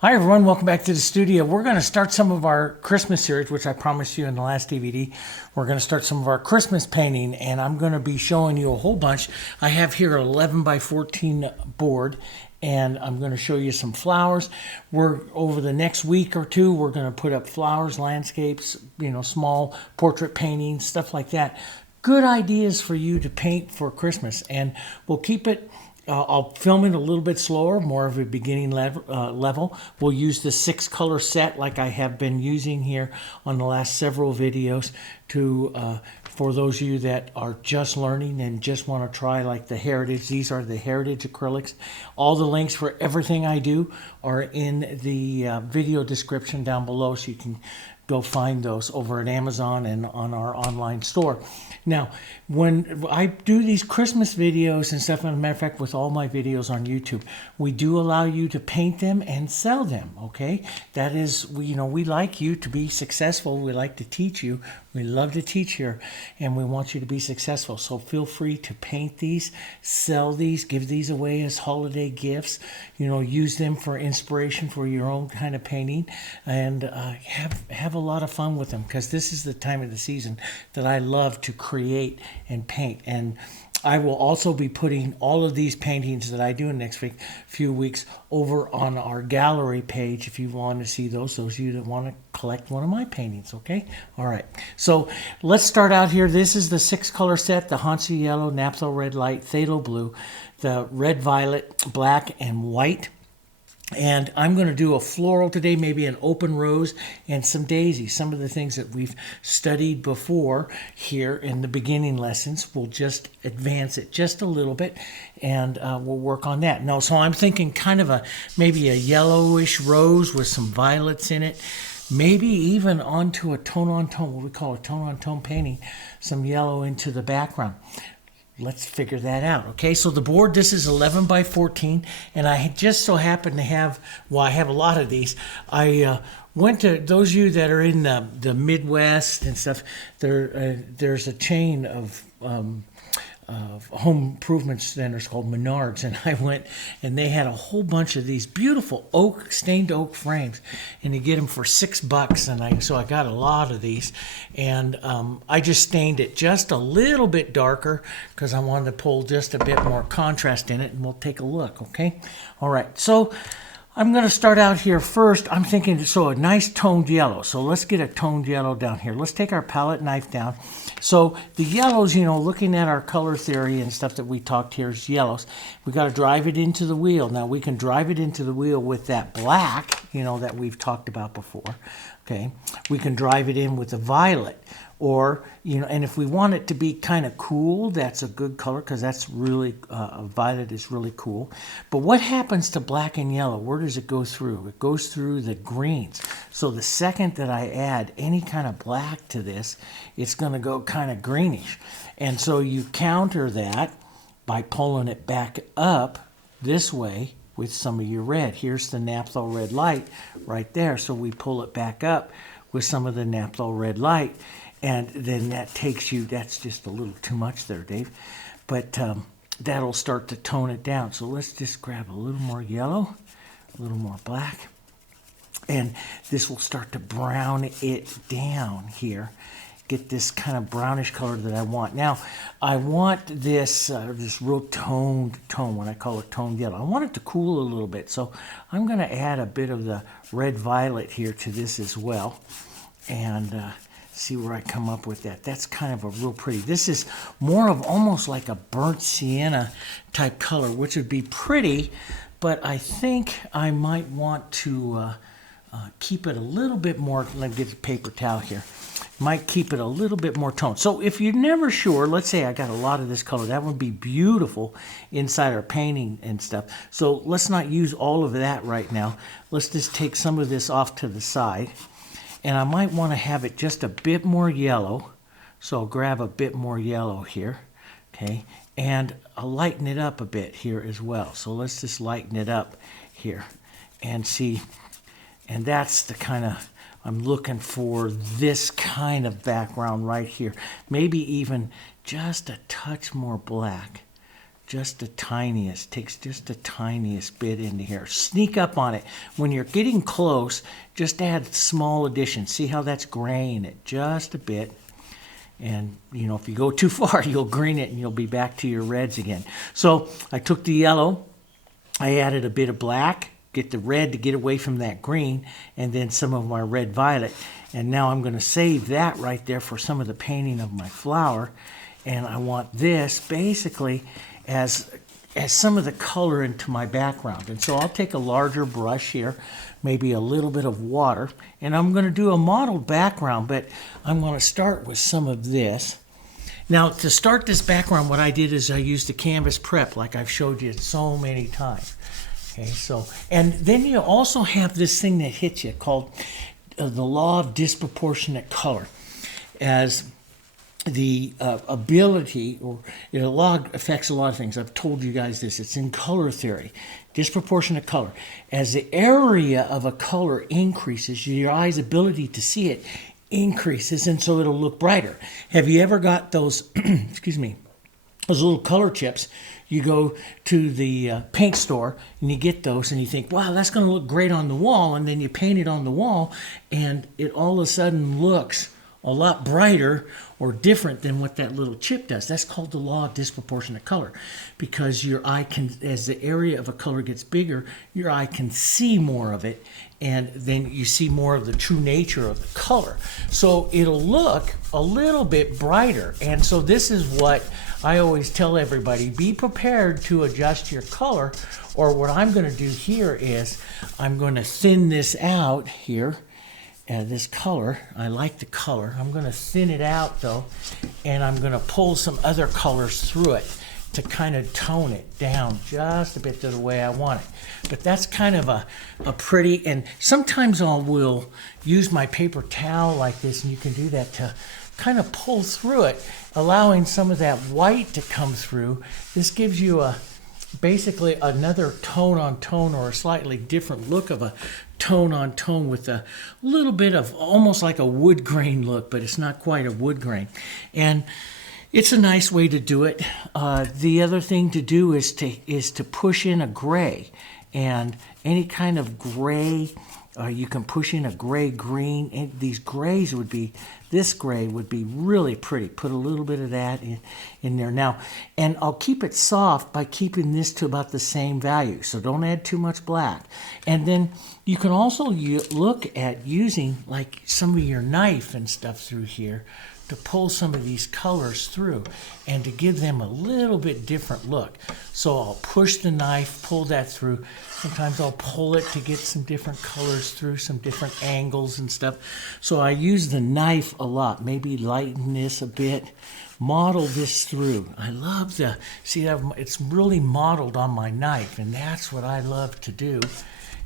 Hi everyone, welcome back to the studio. We're going to start some of our Christmas series, which I promised you in the last DVD. We're going to start some of our Christmas painting, and I'm going to be showing you a whole bunch. I have here an 11 by 14 board, and I'm going to show you some flowers. Over the next week or two, we're going to put up flowers, landscapes, small portrait paintings, stuff like that. Good ideas for you to paint for Christmas, and we'll keep it. I'll film it a little bit slower, more of a beginning level. We'll use the 6-color set like I have been using here on the last several videos for those of you that are just learning and just want to try like the Heritage. These are the Heritage acrylics. All the links for everything I do are in the video description down below, so you can go find those over at Amazon and on our online store. Now, when I do these Christmas videos and stuff, as a matter of fact, with all my videos on YouTube, we do allow you to paint them and sell them, okay? That is, we like you to be successful. We like to teach you. We love to teach here, and we want you to be successful. So feel free to paint these, sell these, give these away as holiday gifts. Use them for inspiration for your own kind of painting, and have a lot of fun with them, because this is the time of the season that I love to create and paint. And I will also be putting all of these paintings that I do in the next few weeks over on our gallery page if you want to see those of you that want to collect one of my paintings, okay? All right, so let's start out here. This is the 6-color set, the Hansa Yellow, Naphthol Red Light, Phthalo Blue, the Red Violet, Black, and White. And I'm going to do a floral today, maybe an open rose and some daisies. Some of the things that we've studied before here in the beginning lessons. We'll just advance it just a little bit, and we'll work on that. No, so I'm thinking kind of maybe a yellowish rose with some violets in it. Maybe even onto a tone-on-tone, what we call a tone-on-tone painting, some yellow into the background. Let's figure that out. Okay, so the board, this is 11 by 14, and I just so happen to have, I have a lot of these. I went to, those of you that are in the Midwest and stuff, there's a chain of home improvement centers called Menards, and I went and they had a whole bunch of these beautiful stained oak frames, and you get them for $6, and so I got a lot of these, and I just stained it just a little bit darker because I wanted to pull just a bit more contrast in it, and we'll take a look. Okay, all right, so I'm going to start out here first. I'm thinking, so a nice toned yellow. So let's get a toned yellow down here. Let's take our palette knife down. So the yellows, looking at our color theory and stuff that we talked here is yellows. We got to drive it into the wheel. Now we can drive it into the wheel with that black, that we've talked about before. Okay, we can drive it in with the violet. Or, and if we want it to be kind of cool, that's a good color, because that's really, violet is really cool. But what happens to black and yellow? Where does it go through? It goes through the greens. So the second that I add any kind of black to this, it's going to go kind of greenish. And so you counter that by pulling it back up this way with some of your red. Here's the Naphthol Red Light right there. So we pull it back up with some of the Naphthol Red Light. And then that takes you, that's just a little too much there, Dave. But that'll start to tone it down. So let's just grab a little more yellow, a little more black. And this will start to brown it down here. Get this kind of brownish color that I want. Now, I want this real toned tone, what I call a toned yellow. I want it to cool a little bit. So I'm going to add a bit of the red violet here to this as well. And see where I come up with that. That's kind of a real pretty. This is more of almost like a burnt sienna type color, which would be pretty, but I think I might want to keep it a little bit more. Let me get the paper towel here. Might keep it a little bit more toned. So if you're never sure, let's say I got a lot of this color, that would be beautiful inside our painting and stuff. So let's not use all of that right now. Let's just take some of this off to the side. And I might want to have it just a bit more yellow. So I'll grab a bit more yellow here, okay? And I'll lighten it up a bit here as well. So let's just lighten it up here and see. And that's the kind of, I'm looking for this kind of background right here. Maybe even just a touch more black. just the tiniest, takes just the tiniest bit into here. Sneak up on it. When you're getting close, just add small additions. See how that's graying it just a bit. And, you know, if you go too far, you'll green it and you'll be back to your reds again. So I took the yellow, I added a bit of black, get the red to get away from that green, and then some of my red violet. And now I'm going to save that right there for some of the painting of my flower. And I want this basically as some of the color into my background. And so I'll take a larger brush here, maybe a little bit of water, and I'm going to do a mottled background, but I'm going to start with some of this. Now, to start this background, what I did is I used the canvas prep like I've showed you so many times. Okay, so, and then you also have this thing that hits you called the law of disproportionate color. As the ability, or a law affects a lot of things. I've told you guys this. It's in color theory. Disproportionate color. As the area of a color increases, your eye's ability to see it increases, and so it'll look brighter. Have you ever got those, excuse me, those little color chips? You go to the paint store and you get those and you think, wow, that's going to look great on the wall, and then you paint it on the wall and it all of a sudden looks a lot brighter or different than what that little chip does. That's called the law of disproportionate color, because your eye can, as the area of a color gets bigger, your eye can see more of it, and then you see more of the true nature of the color. So it'll look a little bit brighter. And so this is what I always tell everybody: be prepared to adjust your color. Or what I'm going to do here is I'm going to thin this out here. This color, I like the color. I'm going to thin it out though, and I'm going to pull some other colors through it to kind of tone it down just a bit to the way I want it. But that's kind of a pretty, and sometimes I will use my paper towel like this, and you can do that to kind of pull through it, allowing some of that white to come through. This gives you basically another tone on tone, or a slightly different look of a tone on tone with a little bit of almost like a wood grain look, but it's not quite a wood grain. And it's a nice way to do it. The other thing to do is to push in a gray, and any kind of gray. You can push in a gray green, and these grays would be, this gray would be really pretty. Put a little bit of that in there now. And I'll keep it soft by keeping this to about the same value. So don't add too much black. And then you can also look at using like some of your knife and stuff through here to pull some of these colors through and to give them a little bit different look. So I'll push the knife, pull that through. Sometimes I'll pull it to get some different colors through, some different angles and stuff. So I use the knife a lot. Maybe lighten this a bit, model this through. I love the, see, it's really modeled on my knife, and that's what I love to do.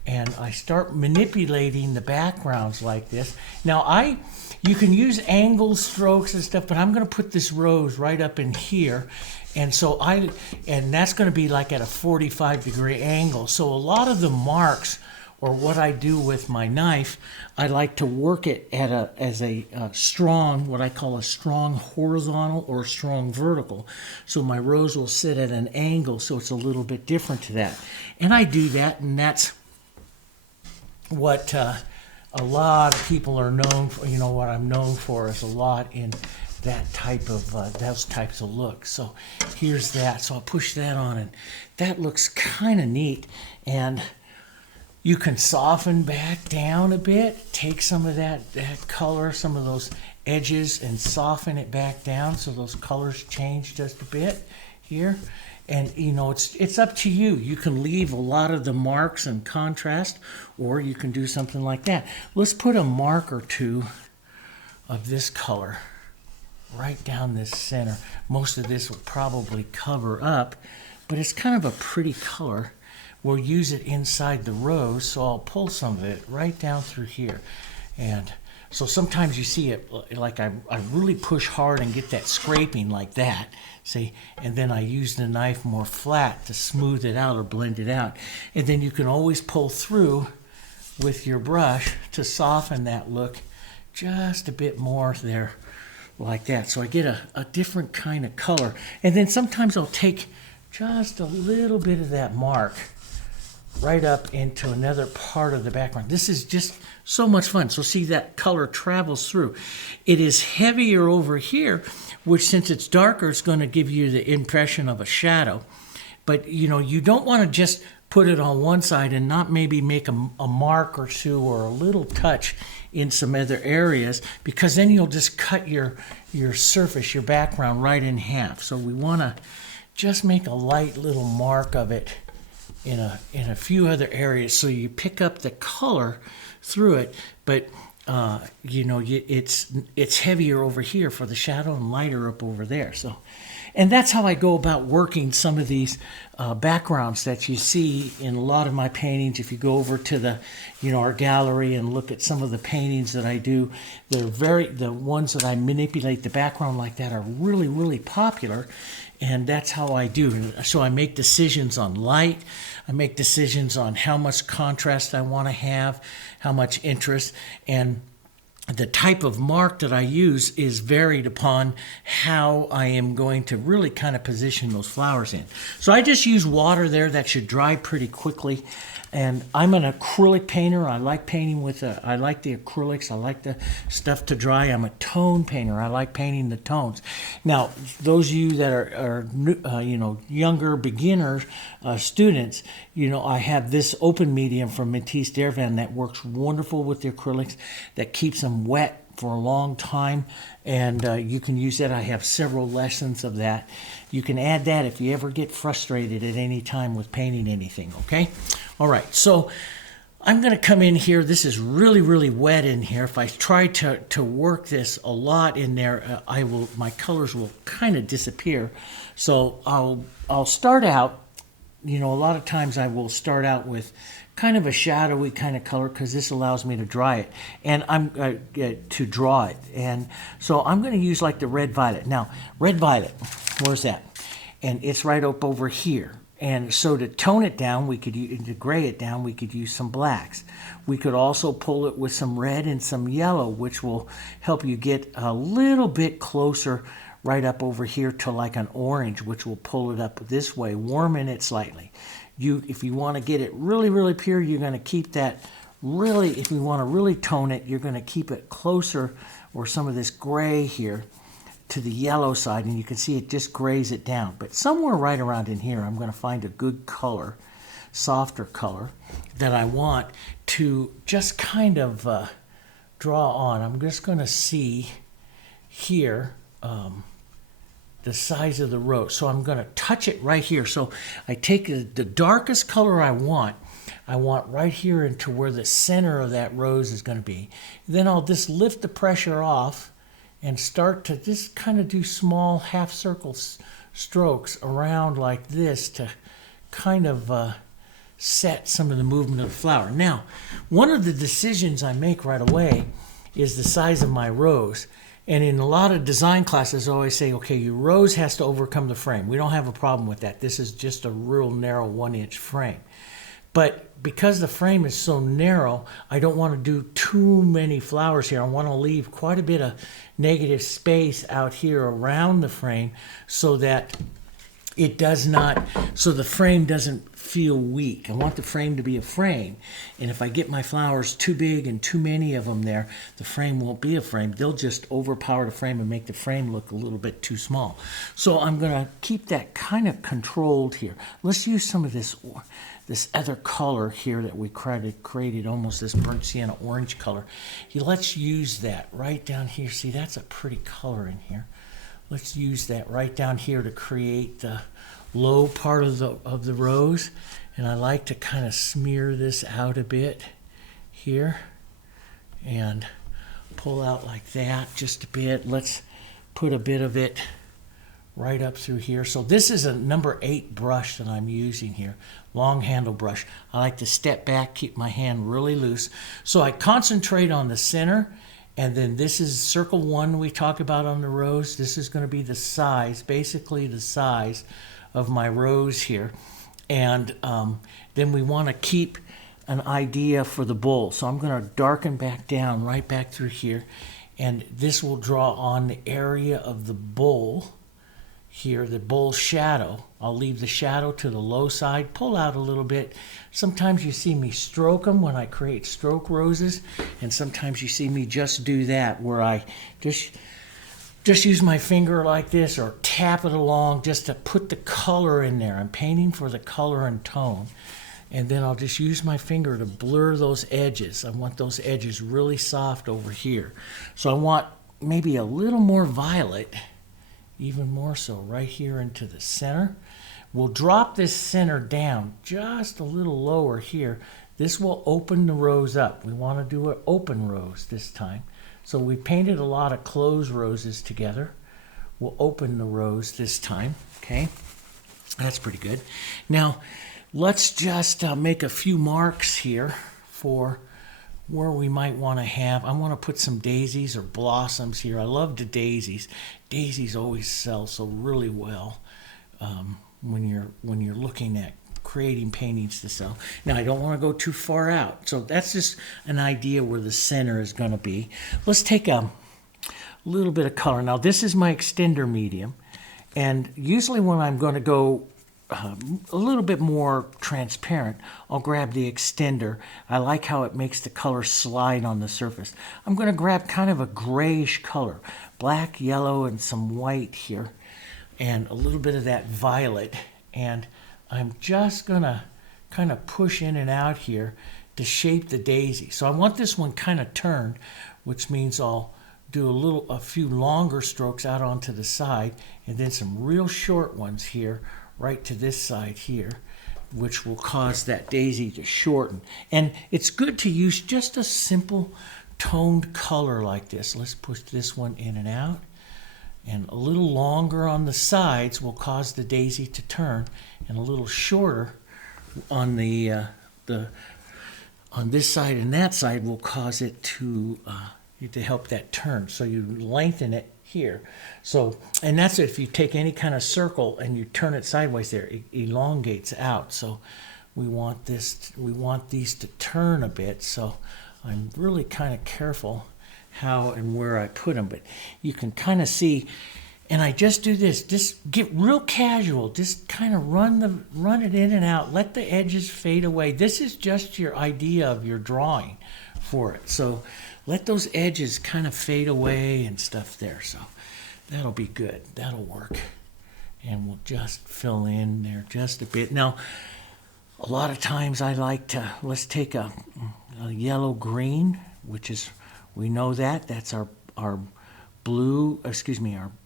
And I start manipulating the backgrounds like this. Now you can use angle strokes and stuff, but I'm going to put this rose right up in here. And so and that's going to be like at a 45-degree angle. So a lot of the marks, or what I do with my knife, I like to work it at as a strong, what I call a strong horizontal or strong vertical. So my rose will sit at an angle, so it's a little bit different to that. And I do that, and that's what a lot of people are known for. You know, what I'm known for is a lot in that type of, those types of looks. So here's that. So I'll push that on, and that looks kind of neat. And you can soften back down a bit, take some of that color, some of those edges, and soften it back down so those colors change just a bit here. And, you know, it's up to you. You can leave a lot of the marks and contrast, or you can do something like that. Let's put a mark or two of this color right down this center. Most of this will probably cover up, but it's kind of a pretty color. We'll use it inside the rose, so I'll pull some of it right down through here. And so sometimes you see it like I really push hard and get that scraping like that, see, and then I use the knife more flat to smooth it out or blend it out. And then you can always pull through with your brush to soften that look just a bit more there, like that. So I get a different kind of color. And then sometimes I'll take just a little bit of that mark right up into another part of the background. This is just so much fun. So see, that color travels through. It is heavier over here, which since it's darker, it's going to give you the impression of a shadow. But you know, you don't want to just put it on one side and not maybe make a mark or two or a little touch in some other areas, because then you'll just cut your surface, your background, right in half. So we want to just make a light little mark of it in a few other areas, so you pick up the color through it, but you know, it's heavier over here for the shadow and lighter up over there. So, and that's how I go about working some of these backgrounds that you see in a lot of my paintings. If you go over to the, you know, our gallery and look at some of the paintings that I do, the ones that I manipulate the background like that are really, really popular. And that's how I do. So I make decisions on light. I make decisions on how much contrast I want to have, how much interest, and the type of mark that I use is varied upon how I am going to really kind of position those flowers in. So I just use water there. That should dry pretty quickly. And I'm an acrylic painter. I like painting with, I like the acrylics. I like the stuff to dry. I'm a tone painter. I like painting the tones. Now, those of you that are you know, younger beginner students, you know, I have this open medium from Matisse Dervan that works wonderful with the acrylics, that keeps them wet for a long time, and you can use that. I have several lessons of that. You can add that if you ever get frustrated at any time with painting anything, okay? All right, so I'm going to come in here. This is really, really wet in here. If I try to work this a lot in there, my colors will kind of disappear. So I'll start out, you know, a lot of times I will start out with kind of a shadowy kind of color, because this allows me to dry it, and I'm to draw it. And so I'm going to use like the red violet. Now, red violet, where's that? And it's right up over here. And so to tone it down, to gray it down, we could use some blacks. We could also pull it with some red and some yellow, which will help you get a little bit closer right up over here to like an orange, which will pull it up this way, warming it slightly. If you want to get it really, really pure, you're going to keep that really, if you want to really tone it, you're going to keep it closer, or some of this gray here, to the yellow side, and you can see it just grays it down. But somewhere right around in here, I'm going to find a good color, softer color, that I want to just kind of draw on. I'm just going to see here the size of the rose. So I'm going to touch it right here. So I take the darkest color I want right here into where the center of that rose is going to be. Then I'll just lift the pressure off and start to just kind of do small half circle strokes around like this to kind of set some of the movement of the flower. Now, one of the decisions I make right away is the size of my rose. And in a lot of design classes, I always say, okay, your rose has to overcome the frame. We don't have a problem with that. This is just a real narrow 1-inch frame. But because the frame is so narrow, I don't want to do too many flowers here. I want to leave quite a bit of negative space out here around the frame, so that it does not, so the frame doesn't feel weak. I want the frame to be a frame. And if I get my flowers too big and too many of them there, the frame won't be a frame. They'll just overpower the frame and make the frame look a little bit too small. So I'm going to keep that kind of controlled here. Let's use some of this other color here that we created, almost this burnt sienna orange color. Let's use that right down here. See, that's a pretty color in here. Let's use that right down here to create the low part of the rose. And I like to kind of smear this out a bit here and pull out like that just a bit. Let's put a bit of it right up through here. So this is a number 8 brush that I'm using here, long handle brush. I like to step back, keep my hand really loose. So I concentrate on the center. And then this is circle 1 we talk about on the rose. This is going to be the size, basically the size of my rose here. And then we want to keep an idea for the bowl. So I'm going to darken back down, right back through here. And this will draw on the area of the bowl here, the bull shadow. I'll leave the shadow to the low side, pull out a little bit. Sometimes you see me stroke them when I create stroke roses, and sometimes you see me just do that, where I just use my finger like this or tap it along just to put the color in there. I'm painting for the color and tone. And then I'll just use my finger to blur those edges. I want those edges really soft over here. So I want maybe a little more violet, even more so right here into the center. We'll drop this center down just a little lower here. This will open the rose up. We want to do an open rose this time. So we painted a lot of closed roses together. We'll open the rose this time, okay? That's pretty good. Now, let's just make a few marks here for where we might want to have. I want to put some daisies or blossoms here. I love the daisies. Daisies always sell so really well when you're looking at creating paintings to sell. Now, I don't want to go too far out, so that's just an idea where the center is going to be. Let's take a little bit of color. Now, this is my extender medium, and usually when I'm going to go a little bit more transparent, I'll grab the extender. I like how it makes the color slide on the surface. I'm going to grab kind of a grayish color, black, yellow, and some white here, and a little bit of that violet. And I'm just going to kind of push in and out here to shape the daisy. So I want this one kind of turned, which means I'll do a few longer strokes out onto the side, and then some real short ones here right to this side here, which will cause that daisy to shorten. And it's good to use just a simple toned color like this. Let's push this one in and out. And a little longer on the sides will cause the daisy to turn, and a little shorter on on this side and that side will cause it to help that turn. So you lengthen it here. So, and that's if you take any kind of circle and you turn it sideways there, it elongates out. So we want these to turn a bit. So I'm really kind of careful how and where I put them, but you can kind of see. And I just do this, just get real casual, just kind of run it in and out, let the edges fade away. This is just your idea of your drawing for it. So let those edges kind of fade away and stuff there. So that'll be good, that'll work. And we'll just fill in there just a bit. Now, a lot of times I like to, let's take a yellow green, which is, we know that's our blue,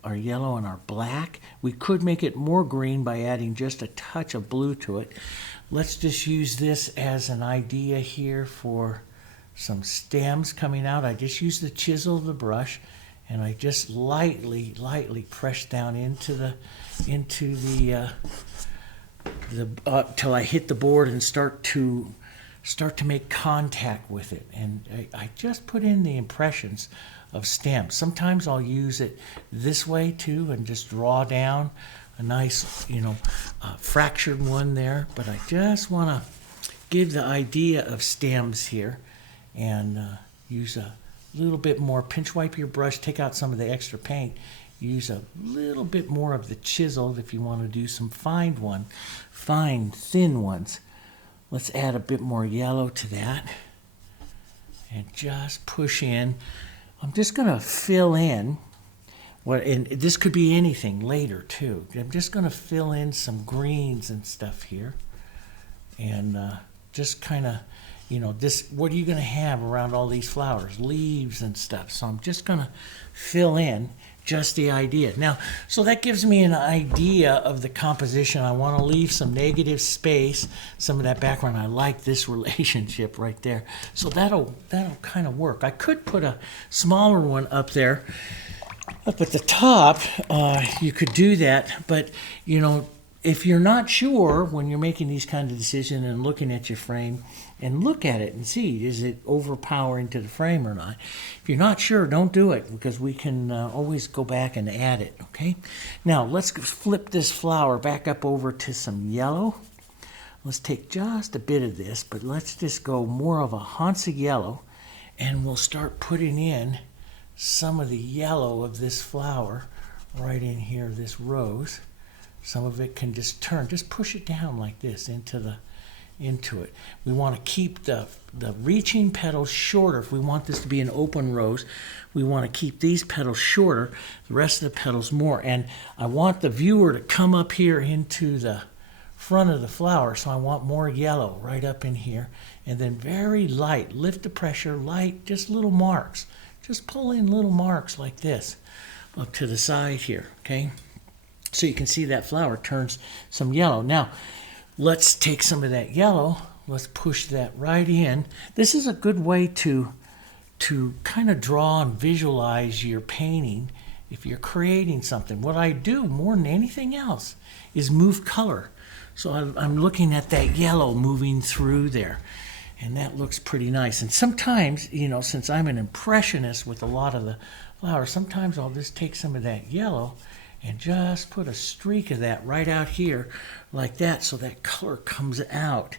our yellow and our black. We could make it more green by adding just a touch of blue to it. Let's just use this as an idea here for some stems coming out. I just use the chisel of the brush, and I just lightly press down into the till I hit the board and start to make contact with it. And I just put in the impressions of stems. Sometimes I'll use it this way too and just draw down a nice, fractured one there. But I just want to give the idea of stems here, and use a little bit more. Pinch wipe your brush, take out some of the extra paint. Use a little bit more of the chisel if you want to do some fine, thin ones. Let's add a bit more yellow to that and just push in. I'm just going to fill in, and this could be anything later too. I'm just going to fill in some greens and stuff here, and just kind of, this. What are you going to have around all these flowers? Leaves and stuff. So I'm just going to fill in just the idea. Now, so that gives me an idea of the composition. I want to leave some negative space, some of that background. I like this relationship right there. So that'll kind of work. I could put a smaller one up there, up at the top. You could do that, but if you're not sure when you're making these kind of decisions and looking at your frame, and look at it and see, is it overpowering to the frame or not? If you're not sure, don't do it, because we can always go back and add it, okay? Now, let's flip this flower back up over to some yellow. Let's take just a bit of this, but let's just go more of a Hansa Yellow, and we'll start putting in some of the yellow of this flower right in here, this rose. Some of it can just turn, just push it down like this into it. We want to keep the reaching petals shorter. If we want this to be an open rose, we want to keep these petals shorter, the rest of the petals more. And I want the viewer to come up here into the front of the flower, so I want more yellow right up in here. And then very light, lift the pressure, light, just little marks. Just pull in little marks like this up to the side here, okay? So you can see that flower turns some yellow. Now, let's take some of that yellow. Let's push that right in. This is a good way to kind of draw and visualize your painting if you're creating something. What I do more than anything else is move color. So I'm looking at that yellow moving through there. And that looks pretty nice. And sometimes, you know, since I'm an impressionist with a lot of the flowers, sometimes I'll just take some of that yellow and just put a streak of that right out here like that, so that color comes out.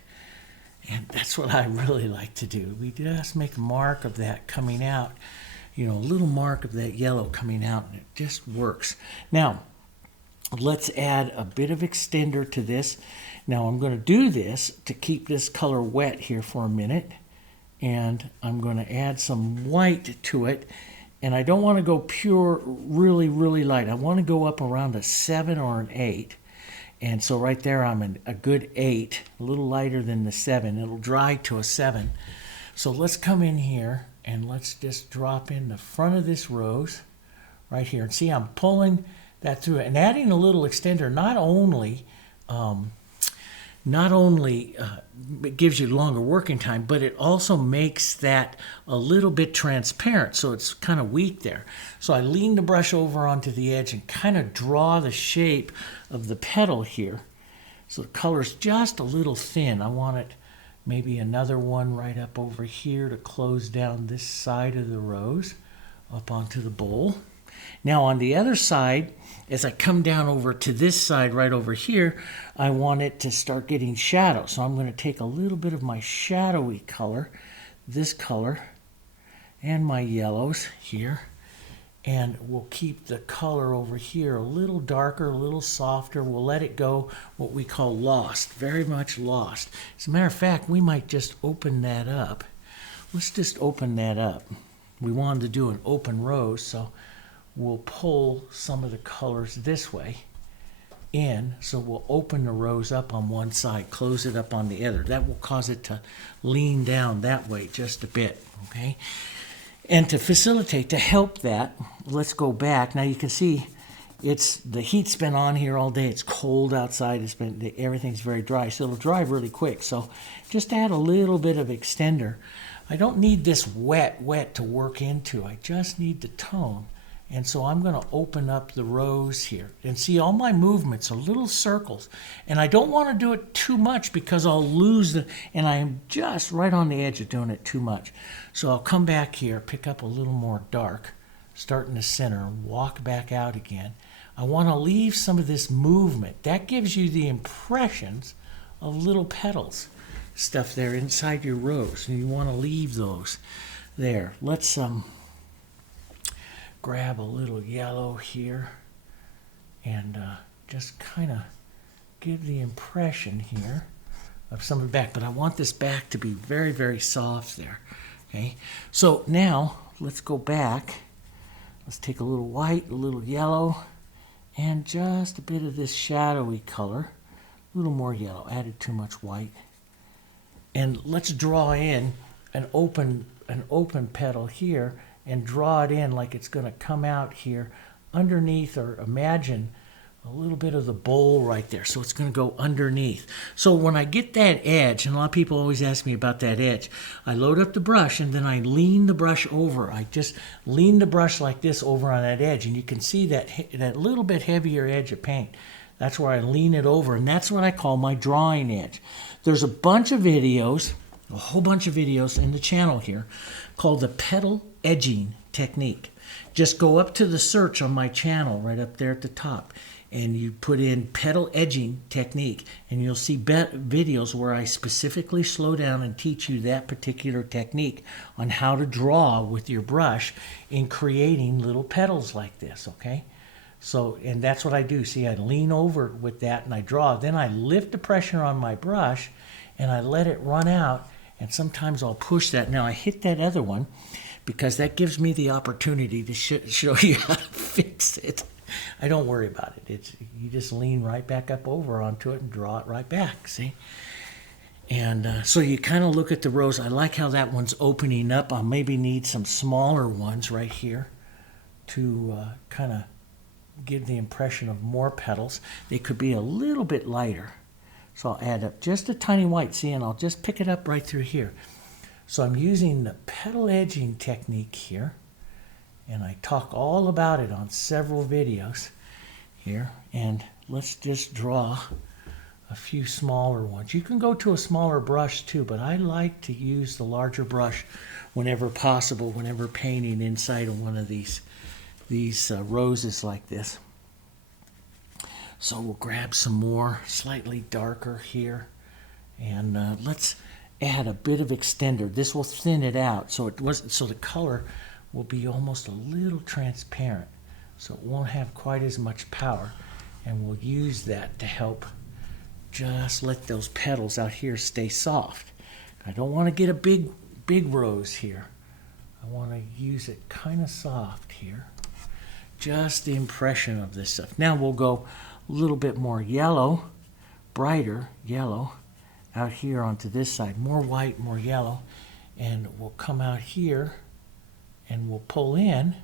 And that's what I really like to do. We just make a mark of that coming out, you know, a little mark of that yellow coming out, and it just works. Now, let's add a bit of extender to this. Now I'm going to do this to keep this color wet here for a minute, and I'm going to add some white to it. And I don't want to go pure, really, really light. I want to go up around a 7 or an 8. And so right there I'm a good 8, a little lighter than the 7. It'll dry to a 7. So let's come in here and let's just drop in the front of this rose right here. And see, I'm pulling that through and adding a little extender. Not only it gives you longer working time, but it also makes that a little bit transparent, so it's kind of weak there. So I lean the brush over onto the edge and kind of draw the shape of the petal here. So the color's just a little thin. I want it maybe another one right up over here to close down this side of the rose up onto the bowl. Now on the other side, as I come down over to this side right over here, I want it to start getting shadow. So I'm going to take a little bit of my shadowy color, this color, and my yellows here. And we'll keep the color over here a little darker, a little softer. We'll let it go what we call lost, very much lost. As a matter of fact, we might just open that up. Let's just open that up. We wanted to do an open rose, so we'll pull some of the colors this way in. So we'll open the rose up on one side, close it up on the other. That will cause it to lean down that way just a bit, okay? And to facilitate, to help that, let's go back. Now you can see the heat's been on here all day. It's cold outside. Everything's very dry, so it'll dry really quick. So just add a little bit of extender. I don't need this wet to work into. I just need the tone. And so I'm going to open up the rose here. And see, all my movements are little circles. And I don't want to do it too much because I'll lose and I am just right on the edge of doing it too much. So I'll come back here, pick up a little more dark, start in the center, walk back out again. I want to leave some of this movement. That gives you the impressions of little petals, stuff there inside your rose. And you want to leave those there. Let's grab a little yellow here and just kind of give the impression here of some of the back. But I want this back to be very, very soft there. Okay, so now let's go back. Let's take a little white, a little yellow, and just a bit of this shadowy color. A little more yellow, added too much white. And let's draw in an open petal here and draw it in like it's going to come out here underneath, or imagine a little bit of the bowl right there. So it's going to go underneath. So when I get that edge, and a lot of people always ask me about that edge, I load up the brush and then I lean the brush over. I just lean the brush like this over on that edge, and you can see that little bit heavier edge of paint. That's where I lean it over, and that's what I call my drawing edge. There's a bunch of videos, a whole bunch of videos in the channel here called the Petal edging technique. Just go up to the search on my channel right up there at the top, and you put in Petal edging technique, and you'll see videos where I specifically slow down and teach you that particular technique on how to draw with your brush in creating little petals like this, okay? So, and that's what I do. See, I lean over with that and I draw. Then I lift the pressure on my brush and I let it run out. And sometimes I'll push that. Now I hit that other one because that gives me the opportunity to show you how to fix it. I don't worry about it. You just lean right back up over onto it and draw it right back, see? And so you kind of look at the rows. I like how that one's opening up. I'll maybe need some smaller ones right here to kind of give the impression of more petals. They could be a little bit lighter. So I'll add up just a tiny white, see, and I'll just pick it up right through here. So I'm using the petal edging technique here, and I talk all about it on several videos here. And let's just draw a few smaller ones. You can go to a smaller brush too, but I like to use the larger brush whenever possible, whenever painting inside of one of these roses like this. So we'll grab some more, slightly darker here, and let's add a bit of extender. This will thin it out, so the color will be almost a little transparent, so it won't have quite as much power. And we'll use that to help just let those petals out here stay soft. I don't want to get a big rose here. I want to use it kind of soft here. Just the impression of this stuff. Now we'll go a little bit more yellow, brighter yellow, out here onto this side. More white, more yellow. And we'll come out here and we'll pull in.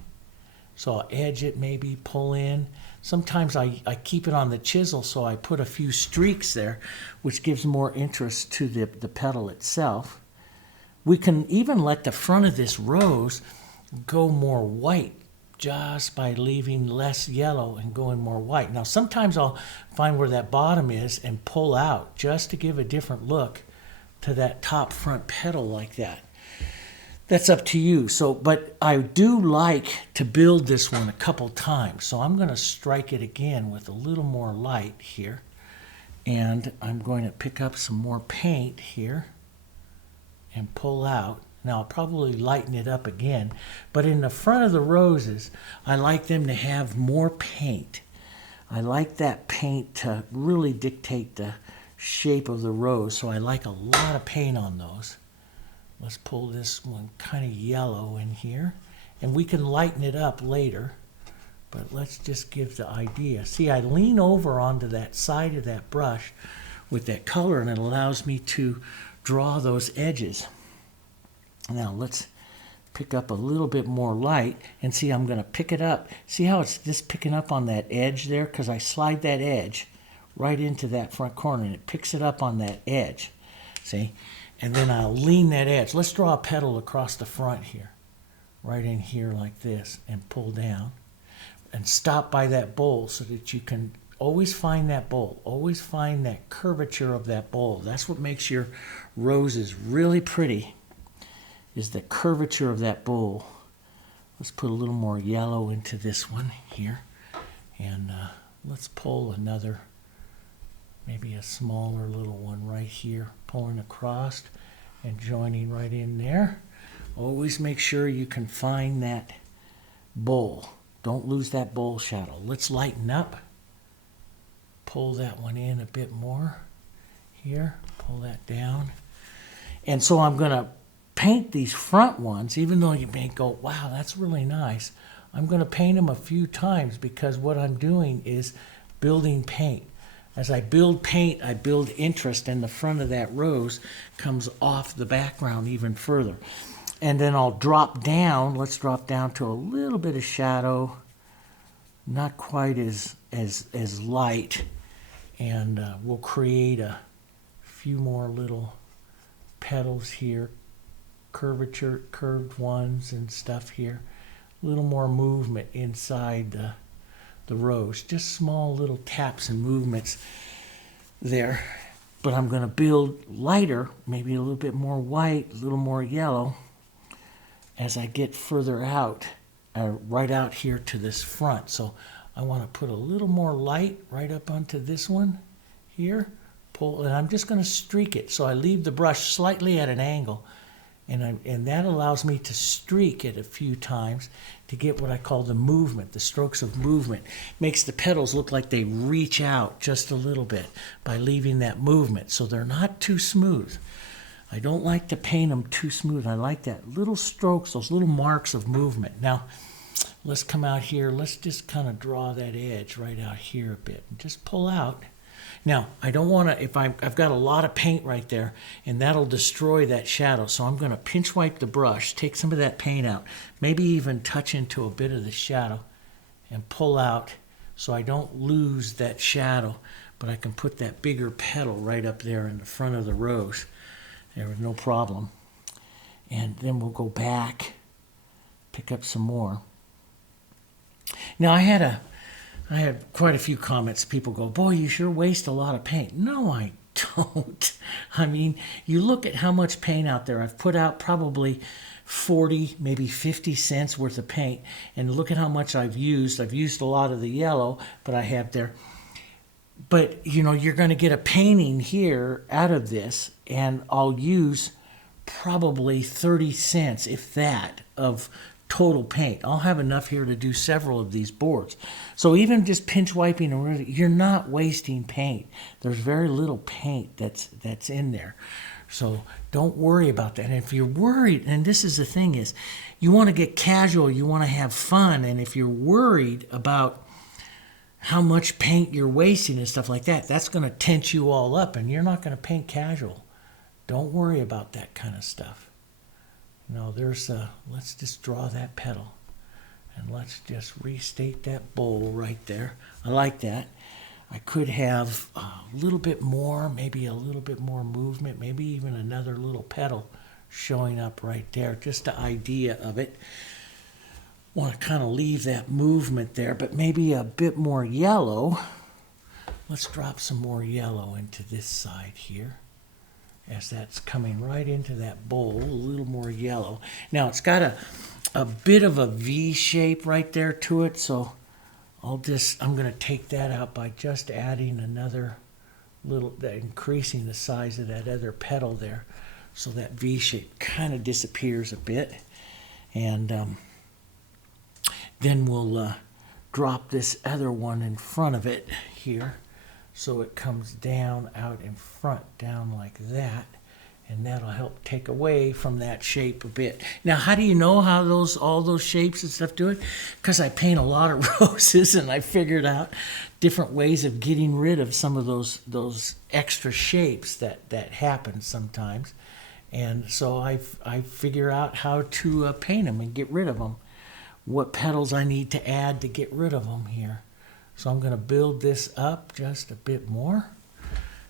So I'll edge it, maybe pull in. Sometimes I keep it on the chisel, so I put a few streaks there, which gives more interest to the petal itself. We can even let the front of this rose go more white just by leaving less yellow and going more white. Now sometimes I'll find where that bottom is and pull out just to give a different look to that top front petal like that. That's up to you. So, but I do like to build this one a couple times. So I'm going to strike it again with a little more light here. And I'm going to pick up some more paint here and pull out. Now I'll probably lighten it up again. But in the front of the roses, I like them to have more paint. I like that paint to really dictate the shape of the rose. So I like a lot of paint on those. Let's pull this one kind of yellow in here. And we can lighten it up later. But let's just give the idea. See, I lean over onto that side of that brush with that color, and it allows me to draw those edges. Now let's pick up a little bit more light, and see, I'm going to pick it up. See how it's just picking up on that edge there? Because I slide that edge right into that front corner, and it picks it up on that edge. See? And then I'll lean that edge. Let's draw a petal across the front here, right in here like this, and pull down. And stop by that bowl so that you can always find that bowl. Always find that curvature of that bowl. That's what makes your roses really pretty, is the curvature of that bowl. Let's put a little more yellow into this one here. And let's pull another, maybe a smaller little one right here, pulling across and joining right in there. Always make sure you can find that bowl. Don't lose that bowl shadow. Let's lighten up. Pull that one in a bit more here. Pull that down. And so I'm going to paint these front ones, even though you may go, wow, that's really nice. I'm going to paint them a few times because what I'm doing is building paint. As I build paint, I build interest, and the front of that rose comes off the background even further. And then I'll drop down. Let's drop down to a little bit of shadow, not quite as light, and we'll create a few more little petals here, curved ones and stuff here. A little more movement inside the rose, just small little taps and movements there. But I'm going to build lighter, maybe a little bit more white, a little more yellow as I get further out, right out here to this front. So I want to put a little more light right up onto this one here, pull, and I'm just going to streak it. So I leave the brush slightly at an angle, and that allows me to streak it a few times to get what I call the movement, the strokes of movement. Makes the petals look like they reach out just a little bit by leaving that movement, so they're not too smooth. I don't like to paint them too smooth. I like that little strokes, those little marks of movement. Now, let's come out here. Let's just kind of draw that edge right out here a bit and just pull out. Now, I don't want to, if I've got a lot of paint right there, and that'll destroy that shadow. So I'm going to pinch wipe the brush, take some of that paint out, maybe even touch into a bit of the shadow and pull out so I don't lose that shadow, but I can put that bigger petal right up there in the front of the rose. There was no problem. And then we'll go back, pick up some more. Now, I had quite a few comments. People go, boy, you sure waste a lot of paint. No, I don't. I mean, you look at how much paint out there. I've put out probably 40, maybe 50 cents worth of paint. And look at how much I've used. I've used a lot of the yellow, but I have there. But, you know, you're going to get a painting here out of this, and I'll use probably 30 cents, if that, of total paint. I'll have enough here to do several of these boards. So even just pinch wiping, you're not wasting paint. There's very little paint that's in there. So don't worry about that. And if you're worried, and this is the thing is, you want to get casual, you want to have fun, and if you're worried about how much paint you're wasting and stuff like that, that's going to tense you all up, and you're not going to paint casual. Don't worry about that kind of stuff. No, let's just draw that petal. And let's just restate that bowl right there. I like that. I could have a little bit more, maybe a little bit more movement, maybe even another little petal showing up right there. Just the idea of it. Want to kind of leave that movement there, but maybe a bit more yellow. Let's drop some more yellow into this side here, as that's coming right into that bowl, a little more yellow. Now it's got a bit of a V shape right there to it, so I'm going to take that out by just adding another little, increasing the size of that other petal there, so that V shape kind of disappears a bit. And then we'll drop this other one in front of it here, so it comes down out in front, down like that, and that'll help take away from that shape a bit. Now, how do you know how all those shapes and stuff do it? Because I paint a lot of roses, and I figured out different ways of getting rid of some of those extra shapes that happen sometimes, and so I figure out how to paint them and get rid of them. What petals I need to add to get rid of them here. So I'm going to build this up just a bit more.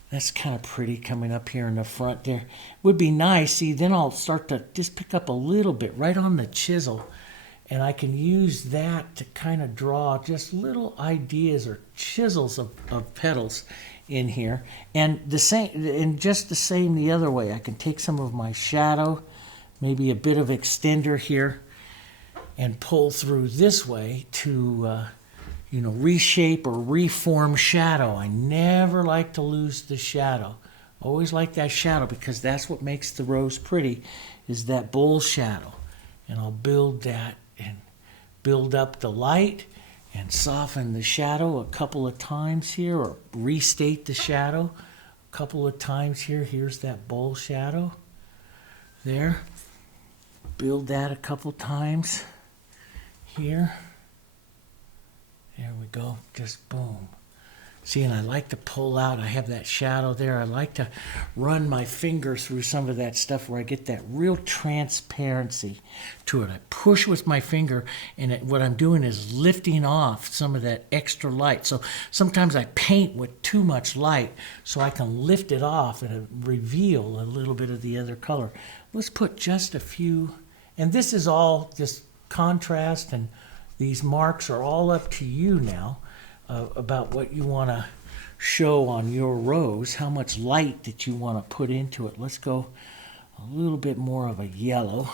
That's kind of pretty coming up here in the front there. Would be nice. See, then I'll start to just pick up a little bit right on the chisel, and I can use that to kind of draw just little ideas or chisels of petals in here. And just the same the other way. I can take some of my shadow, maybe a bit of extender here, and pull through this way to, reshape or reform shadow. I never like to lose the shadow. Always like that shadow, because that's what makes the rose pretty, is that bowl shadow. And I'll build that and build up the light and soften the shadow a couple of times here, or restate the shadow a couple of times here. Here's that bowl shadow there. Build that a couple times. Here, there we go, just boom. See, and I like to pull out, I have that shadow there. I like to run my finger through some of that stuff where I get that real transparency to it. I push with my finger, and what I'm doing is lifting off some of that extra light. So sometimes I paint with too much light, so I can lift it off and reveal a little bit of the other color. Let's put just a few, and this is all just contrast, and these marks are all up to you now about what you want to show on your rose, how much light that you want to put into it. Let's go a little bit more of a yellow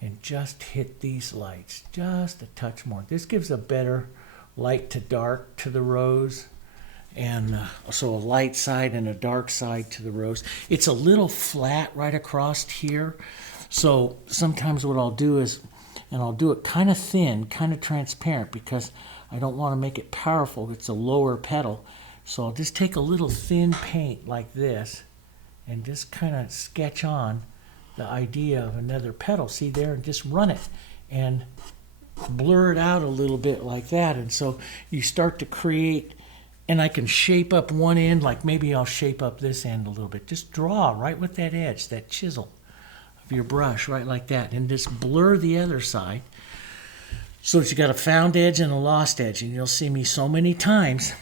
and just hit these lights just a touch more. This gives a better light to dark to the rose, And so a light side and a dark side to the rose. It's a little flat right across here. So sometimes what I'll do is, and I'll do it kind of thin, kind of transparent, because I don't want to make it powerful. It's a lower petal. So I'll just take a little thin paint like this and just kind of sketch on the idea of another petal. See there, and just run it and blur it out a little bit like that. And so you start to create, and I can shape up one end, like maybe I'll shape up this end a little bit. Just draw right with that edge, that chisel of your brush, right like that, and just blur the other side so that you got a found edge and a lost edge. And you'll see me so many times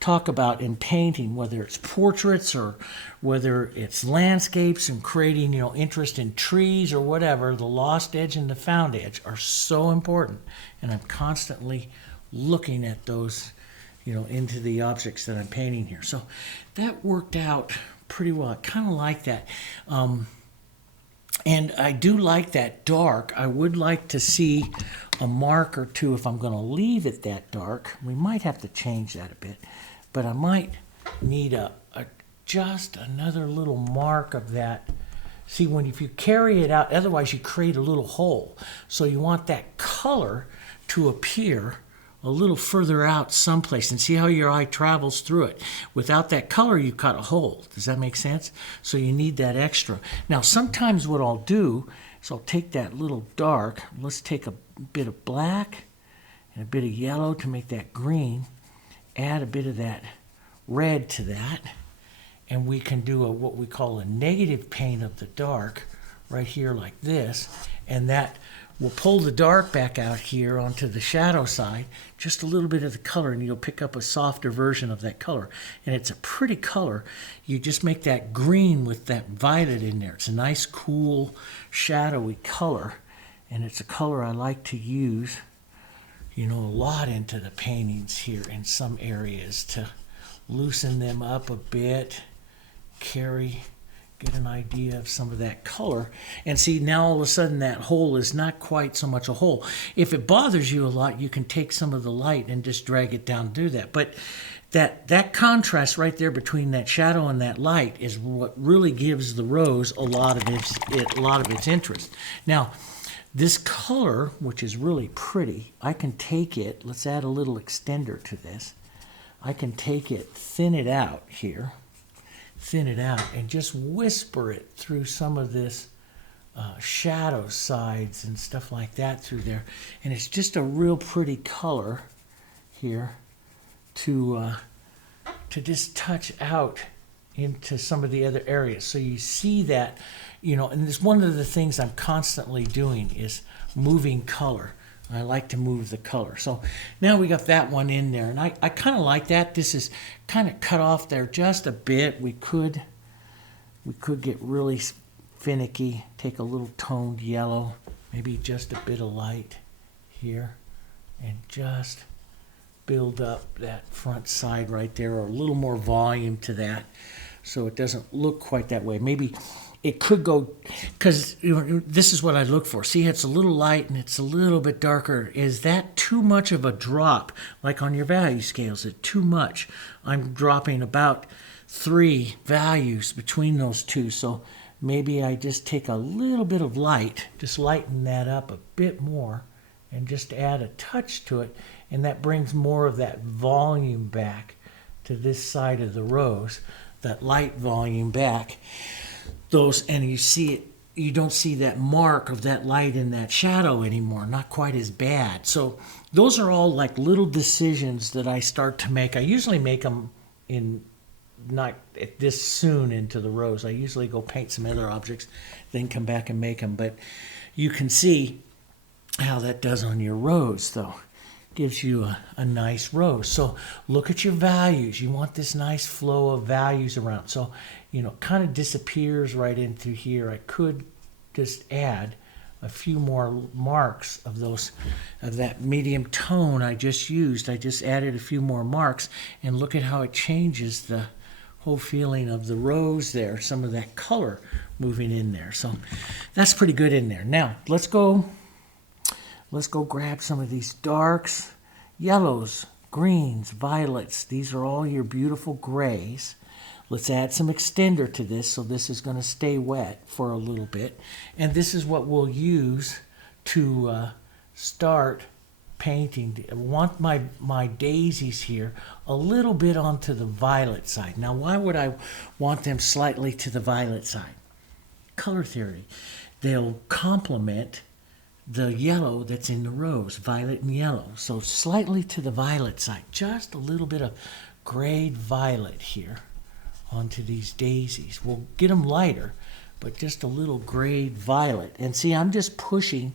talk about in painting, whether it's portraits or whether it's landscapes and creating, interest in trees or whatever, the lost edge and the found edge are so important. And I'm constantly looking at those, into the objects that I'm painting here. So that worked out pretty well. I kind of like that. And I do like that dark. I would like to see a mark or two if I'm going to leave it that dark. We might have to change that a bit. But I might need just another little mark of that. See, if you carry it out, otherwise you create a little hole. So you want that color to appear a little further out someplace, and see how your eye travels through it. Without that color, you cut a hole. Does that make sense? So you need that extra. Now, sometimes what I'll do is I'll take that little dark. Let's take a bit of black and a bit of yellow to make that green. Add a bit of that red to that, and we can do what we call a negative paint of the dark right here like this, and that will pull the dark back out here onto the shadow side, just a little bit of the color, and you'll pick up a softer version of that color. And it's a pretty color. You just make that green with that violet in there. It's a nice, cool, shadowy color, and it's a color I like to use a lot into the paintings here in some areas to loosen them up a bit, get an idea of some of that color. And see, now all of a sudden that hole is not quite so much a hole. If it bothers you a lot, you can take some of the light and just drag it down and do that. But that contrast right there between that shadow and that light is what really gives the rose a lot of its interest. Now, this color, which is really pretty, I can take it, let's add a little extender to this. I can take it, thin it out here, and just whisper it through some of this shadow sides and stuff like that through there. And it's just a real pretty color here to just touch out into some of the other areas. So you see that, and it's one of the things I'm constantly doing is moving color. I like to move the color. So now we got that one in there, and I kind of like that. This is kind of cut off there just a bit. We could get really finicky, take a little toned yellow, maybe just a bit of light here, and just build up that front side right there, or a little more volume to that, so it doesn't look quite that way. Maybe it could go, because this is what I look for. See, it's a little light and it's a little bit darker. Is that too much of a drop? Like on your value scales, is it too much? I'm dropping about 3 values between those two, so maybe I just take a little bit of light, just lighten that up a bit more, and just add a touch to it, and that brings more of that volume back to this side of the rose, that light volume back. And you see it, you don't see that mark of that light and that shadow anymore, not quite as bad. So those are all like little decisions that I start to make. I usually make them in not this soon into the rose. I usually go paint some other objects, then come back and make them. But you can see how that does on your rose, though. Gives you a nice rose. So look at your values. You want this nice flow of values around. So, kind of disappears right into here. I could just add a few more marks of that medium tone I just used. I just added a few more marks, and look at how it changes the whole feeling of the rose there, some of that color moving in there. So that's pretty good in there. Now, let's go grab some of these darks. Yellows, greens, violets. These are all your beautiful grays. Let's add some extender to this, so this is going to stay wet for a little bit. And this is what we'll use to start painting. I want my daisies here a little bit onto the violet side. Now, why would I want them slightly to the violet side? Color theory. They'll complement the yellow that's in the rose, violet and yellow. So slightly to the violet side, just a little bit of grayed violet here onto these daisies. We'll get them lighter, but just a little grayed violet. And see, I'm just pushing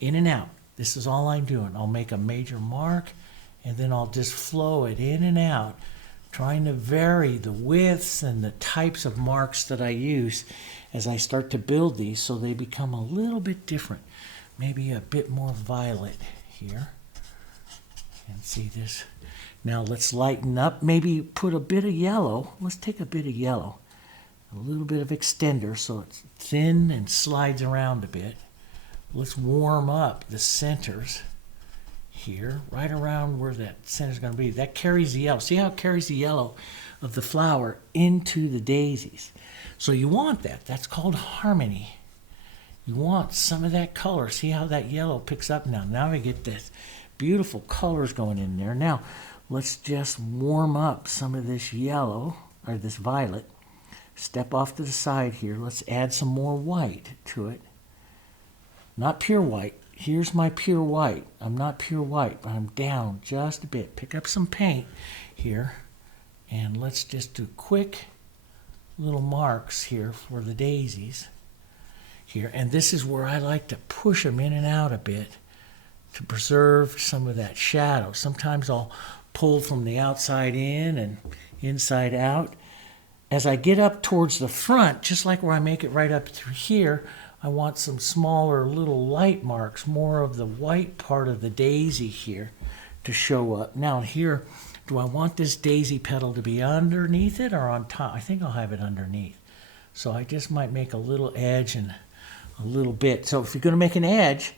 in and out. This is all I'm doing. I'll make a major mark, and then I'll just flow it in and out, trying to vary the widths and the types of marks that I use as I start to build these, so they become a little bit different. Maybe a bit more violet here. And see this? Now let's lighten up. Maybe put a bit of yellow. Let's take a bit of yellow. A little bit of extender so it's thin and slides around a bit. Let's warm up the centers here, right around where that center is going to be. That carries the yellow. See how it carries the yellow of the flower into the daisies? So you want that. That's called harmony. You want some of that color. See how that yellow picks up now? Now we get this beautiful colors going in there. Now, let's just warm up some of this yellow, or this violet. Step off to the side here. Let's add some more white to it. Not pure white. Here's my pure white. I'm not pure white, but I'm down just a bit. Pick up some paint here, and let's just do quick little marks here for the daisies here. And this is where I like to push them in and out a bit to preserve some of that shadow. Sometimes I'll pull from the outside in and inside out. As I get up towards the front, just like where I make it right up through here, I want some smaller little light marks, more of the white part of the daisy here to show up. Now here, do I want this daisy petal to be underneath it or on top? I think I'll have it underneath. So I just might make a little edge and a little bit. So if you're going to make an edge,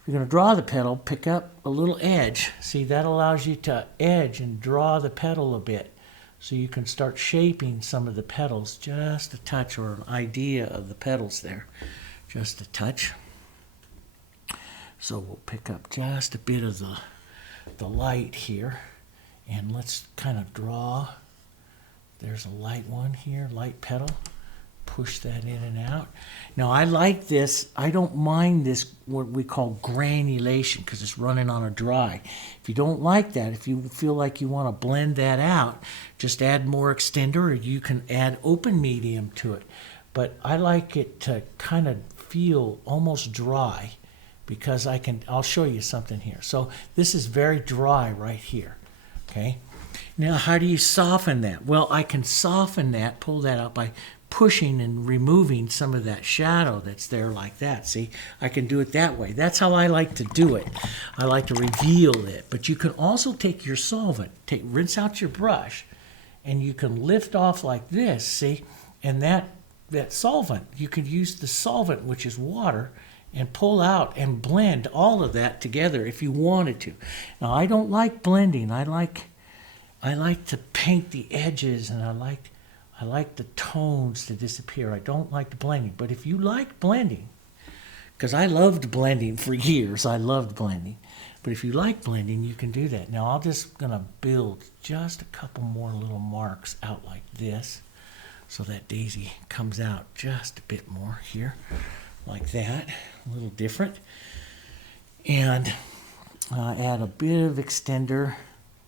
if you're going to draw the petal, pick up a little edge. See, that allows you to edge and draw the petal a bit. So you can start shaping some of the petals, just a touch, or an idea of the petals there, just a touch. So we'll pick up just a bit of the light here, and let's kind of draw. There's a light one here, light petal. Push that in and out. Now I like this. I don't mind this, what we call granulation, because it's running on a dry. If you don't like that, if you feel like you want to blend that out, just add more extender, or you can add open medium to it. But I like it to kind of feel almost dry, because I'll show you something here. So this is very dry right here. Okay. Now how do you soften that? Well, I can soften that, pull that out by pushing and removing some of that shadow that's there like that. See, I can do it that way. That's how I like to do it. I like to reveal it. But you can also take your solvent, rinse out your brush, and you can lift off like this, see? And that solvent, you can use the solvent, which is water, and pull out and blend all of that together if you wanted to. Now, I don't like blending. I like to paint the edges, and I like the tones to disappear. I don't like the blending. But if you like blending, because I loved blending for years, I loved blending. But if you like blending, you can do that. Now I'm just going to build just a couple more little marks out like this, so that daisy comes out just a bit more here, like that, a little different. And add a bit of extender,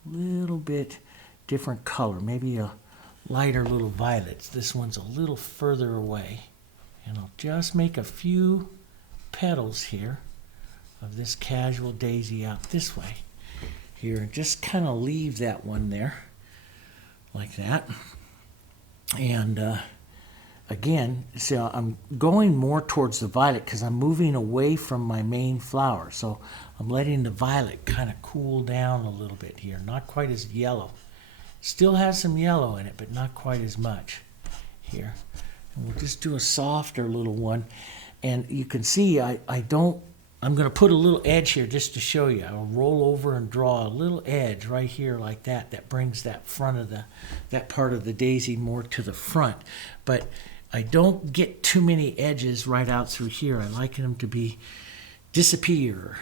little bit different color, maybe a lighter little violets. This one's a little further away. And I'll just make a few petals here of this casual daisy out this way here, and just kind of leave that one there like that. And again, so I'm going more towards the violet because I'm moving away from my main flower. So I'm letting the violet kind of cool down a little bit here. Not quite as yellow. Still has some yellow in it, but not quite as much here. And we'll just do a softer little one. And you can see I don't I'm going to put a little edge here just to show you. I'll roll over and draw a little edge right here like that. That brings that front of that part of the daisy more to the front. But I don't get too many edges right out through here. I like them to be disappear.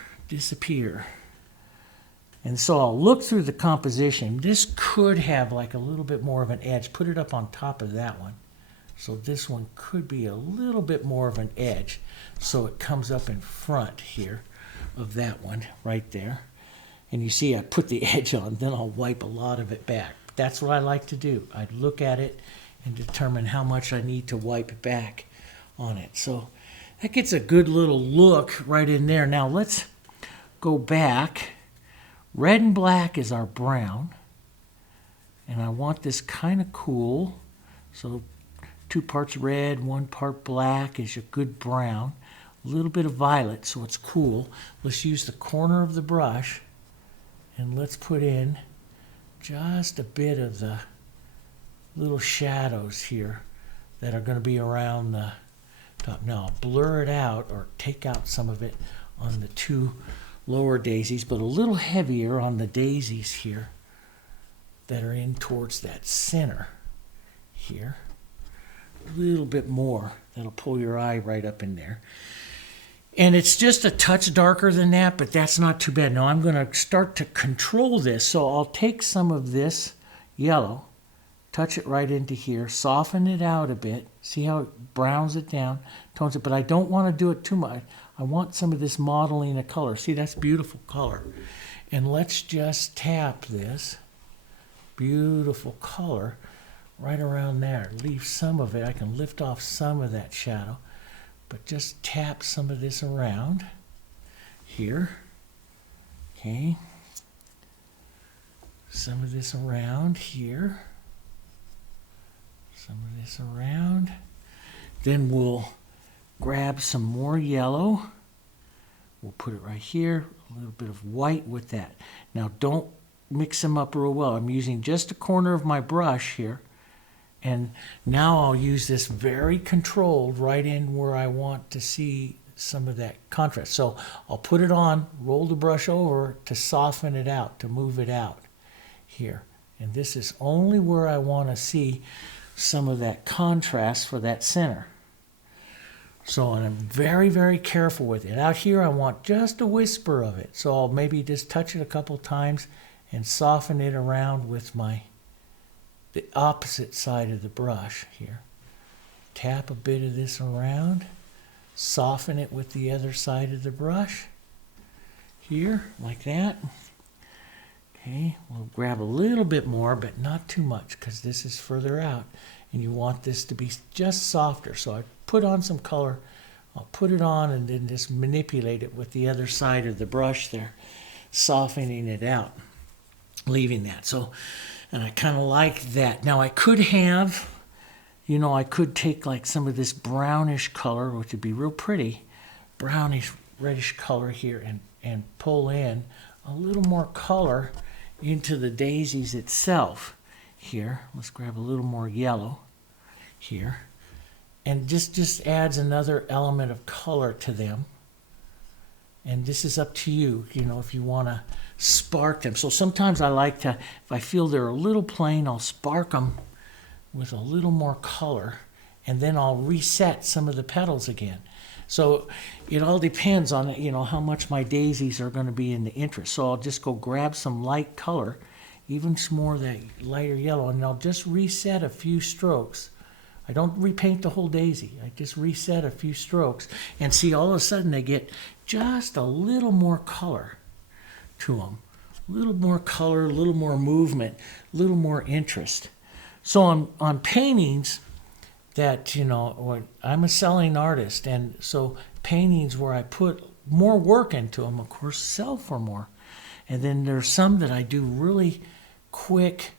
And so I'll look through the composition. This could have like a little bit more of an edge. Put it up on top of that one. So this one could be a little bit more of an edge. So it comes up in front here of that one right there. And you see I put the edge on, then I'll wipe a lot of it back. That's what I like to do. I look at it and determine how much I need to wipe back on it. So that gets a good little look right in there. Now let's go back. Red and black is our brown. And I want this kind of cool. So 2 parts red, 1 part black is your good brown. A little bit of violet, so it's cool. Let's use the corner of the brush and let's put in just a bit of the little shadows here that are going to be around the top. Now I'll blur it out or take out some of it on the 2 lower daisies, but a little heavier on the daisies here that are in towards that center here. A little bit more. That'll pull your eye right up in there. And it's just a touch darker than that, but that's not too bad. Now I'm going to start to control this. So I'll take some of this yellow, touch it right into here, soften it out a bit. See how it browns it down, tones it, but I don't want to do it too much. I want some of this modeling of color. See, that's beautiful color. And let's just tap this beautiful color right around there. Leave some of it. I can lift off some of that shadow, but just tap some of this around here. Okay. Some of this around here. Some of this around. Then we'll grab some more yellow. We'll put it right here. A little bit of white with that. Now don't mix them up real well. I'm using just a corner of my brush here. And now I'll use this very controlled right in where I want to see some of that contrast. So I'll put it on, roll the brush over to soften it out, to move it out here. And this is only where I want to see some of that contrast for that center. So I'm very, very careful with it. Out here I want just a whisper of it. So I'll maybe just touch it a couple times and soften it around with the opposite side of the brush here. Tap a bit of this around, soften it with the other side of the brush here, like that. Okay, we'll grab a little bit more, but not too much because this is further out and you want this to be just softer. So I put on some color, I'll put it on and then just manipulate it with the other side of the brush there, softening it out, leaving that. So, and I kind of like that. Now I could have, I could take like some of this brownish color, which would be real pretty, brownish reddish color here and pull in a little more color into the daisies itself here. Let's grab a little more yellow here. And just adds another element of color to them. And this is up to you, if you want to spark them. So sometimes I like to, if I feel they're a little plain, I'll spark them with a little more color. And then I'll reset some of the petals again. So it all depends on, how much my daisies are going to be in the interest. So I'll just go grab some light color, even some more of that lighter yellow, and I'll just reset a few strokes. I don't repaint the whole daisy. I just reset a few strokes and see all of a sudden they get just a little more color to them. A little more color, a little more movement, a little more interest. So on paintings that, I'm a selling artist, and so paintings where I put more work into them, of course, sell for more. And then there's some that I do really quick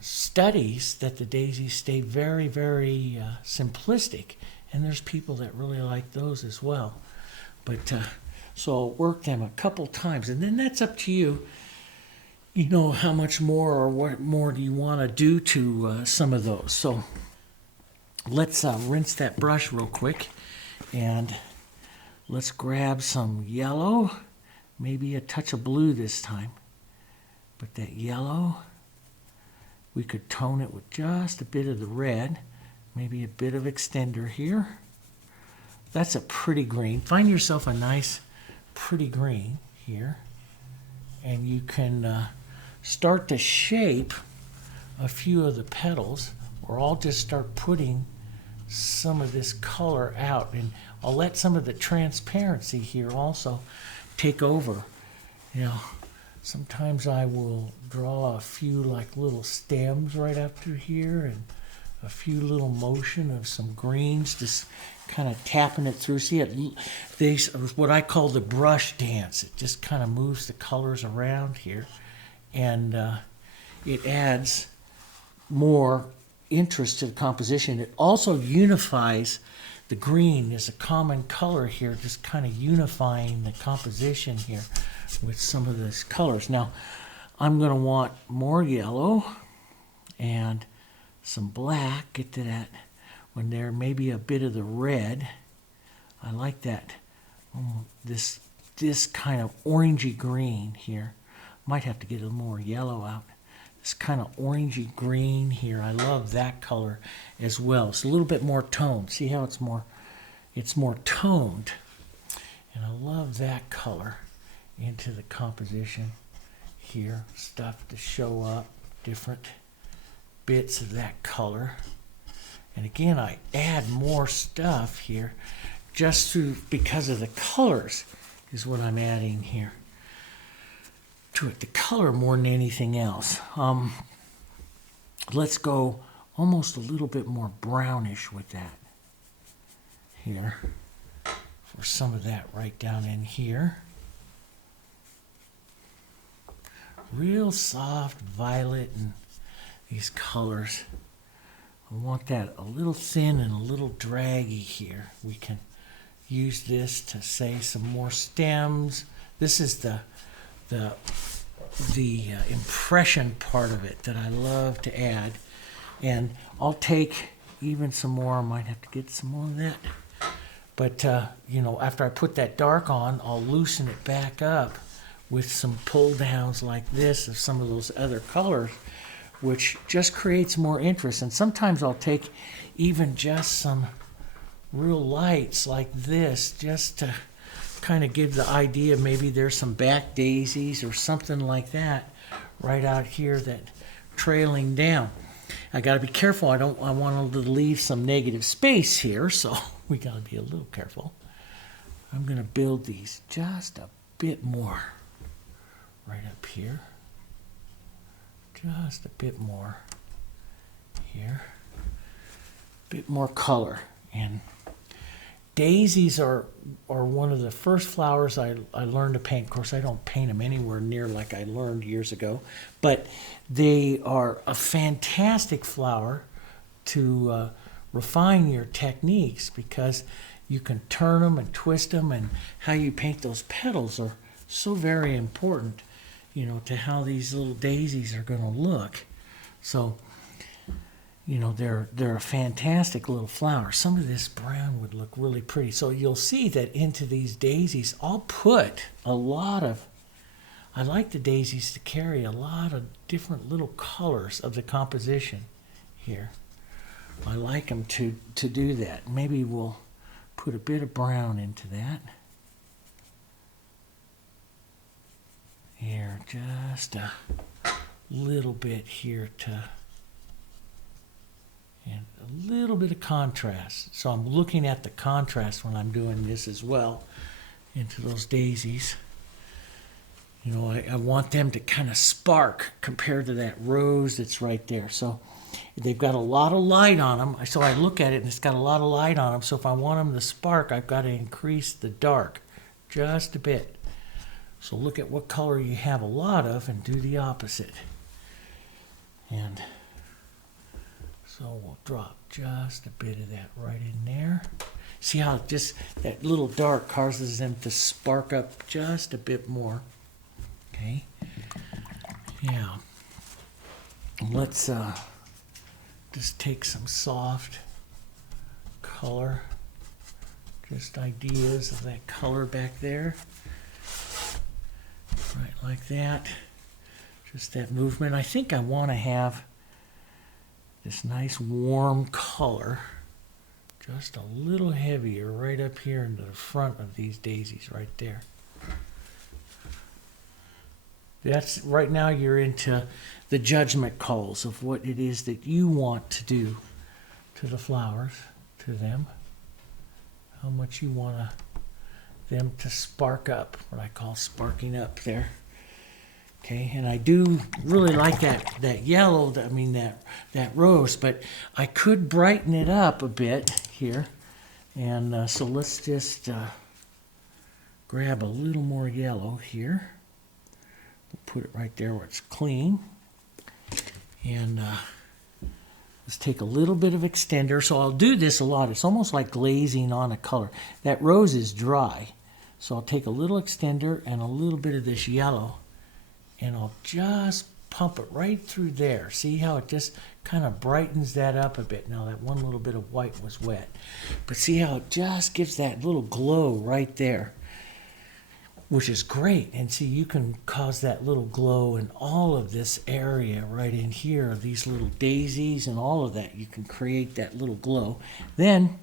studies that the daisies stay very, very simplistic, and there's people that really like those as well. But so I'll work them a couple times, and then that's up to you. How much more or what more do you want to do to some of those. So let's rinse that brush real quick and Let's grab some yellow, maybe a touch of blue this time. But that yellow, we could tone it with just a bit of the red, maybe a bit of extender here. That's a pretty green. Find yourself a nice, pretty green here. And you can start to shape a few of the petals, or I'll just start putting some of this color out. And I'll let some of the transparency here also take over. You know, sometimes I will draw a few like little stems right up through here and a few little motion of some greens, just kind of tapping it through. See it, these are what I call the brush dance. It just kind of moves the colors around here, and it adds more interest to the composition. It also unifies the green is a common color here, just kind of unifying the composition here with some of these colors. Now, I'm going to want more yellow and some black. Get to that when there maybe a bit of the red. I like that. This kind of orangey green here. Might have to get a little more yellow out. This kind of orangey green here. I love that color as well. It's a little bit more toned. See how it's more toned. And I love that color into the composition here. Stuff to show up, different bits of that color. And again, I add more stuff here just because of the colors is what I'm adding here to it. The color more than anything else. Let's go almost a little bit more brownish with that here for some of that right down in here. Real soft violet and these colors. I want that a little thin and a little draggy here. We can use this to say some more stems. This is the impression part of it that I love to add. And I'll take even some more. I might have to get some more of that. But, you know, after I put that dark on, I'll loosen it back up with some pull downs like this of some of those other colors, which just creates more interest. And sometimes I'll take even just some real lights like this just to kind of give the idea maybe there's some back daisies or something like that right out here that trailing down. I got to be careful. I want to leave some negative space here, so we got to be a little careful. I'm going to build these just a bit more right up here. Just a bit more here. A bit more color. And daisies are one of the first flowers I learned to paint. Of course, I don't paint them anywhere near like I learned years ago, but they are a fantastic flower to refine your techniques, because you can turn them and twist them, and how you paint those petals are so very important, you know, to how these little daisies are going to look. So, you know, they're a fantastic little flower. Some of this brown would look really pretty. So you'll see that into these daisies, I'll put a lot of, I like the daisies to carry a lot of different little colors of the composition here. I like them to do that. Maybe we'll put a bit of brown into that. Here, just a little bit here and a little bit of contrast. So I'm looking at the contrast when I'm doing this as well into those daisies. You know, I want them to kind of spark compared to that rose that's right there. So they've got a lot of light on them. So I look at it and it's got a lot of light on them. So if I want them to spark, I've got to increase the dark just a bit. So look at what color you have a lot of and do the opposite. And so we'll drop just a bit of that right in there. See how just that little dark causes them to spark up just a bit more. Okay. Yeah. Let's just take some soft color Just ideas of that color back there. Right like that. Just that movement. I think I want to have this nice warm color just a little heavier right up here into the front of these daisies right there. That's right now you're into the judgment calls of what it is that you want to do to the flowers, to them. How much you want them to spark up, what I call sparking up there. Okay, and I do really like that yellow, that rose, but I could brighten it up a bit here. And so let's just grab a little more yellow here. We'll put it right there where it's clean. And let's take a little bit of extender. So I'll do this a lot. It's almost like glazing on a color. That rose is dry. So I'll take a little extender and a little bit of this yellow, and I'll just pump it right through there. See how it just kind of brightens that up a bit. Now that one little bit of white was wet. But see how it just gives that little glow right there, which is great. And see, you can cause that little glow in all of this area right in here, these little daisies and all of that. You can create that little glow. Then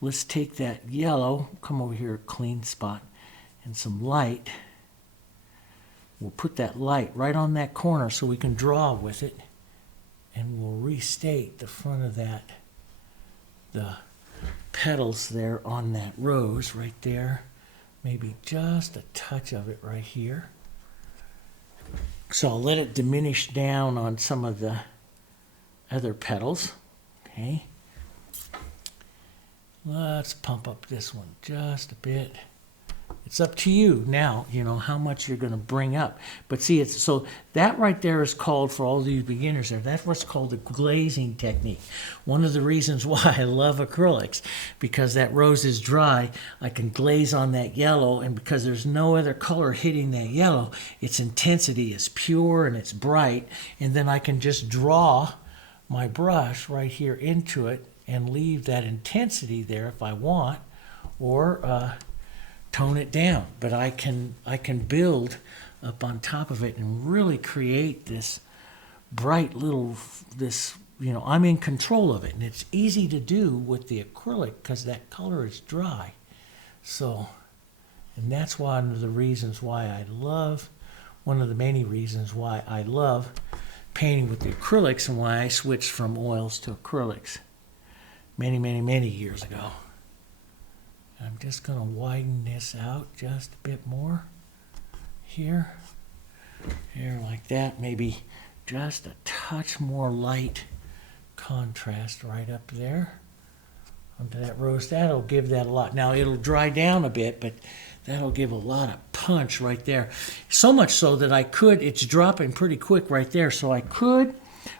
let's take that yellow, come over here, clean spot, and some light. We'll put that light right on that corner so we can draw with it, and we'll restate the front of that, the petals there on that rose right there. Maybe just a touch of it right here. So I'll let it diminish down on some of the other petals. Okay. Let's pump up this one just a bit. It's up to you now, how much you're going to bring up. But see, so that right there is called, for all these beginners there, that's what's called the glazing technique. One of the reasons why I love acrylics, because that rose is dry, I can glaze on that yellow, and because there's no other color hitting that yellow, its intensity is pure and it's bright, and then I can just draw my brush right here into it and leave that intensity there if I want, or tone it down. But I can build up on top of it and really create this bright little, I'm in control of it, and it's easy to do with the acrylic because that color is dry. So, and that's one of the reasons why one of the many reasons why I love painting with the acrylics, and why I switched from oils to acrylics many, many, many years ago. I'm just going to widen this out just a bit more here like that. Maybe just a touch more light contrast right up there onto that rose. That'll give that a lot. Now it'll dry down a bit, but that'll give a lot of punch right there. So much so that it's dropping pretty quick right there. So I could,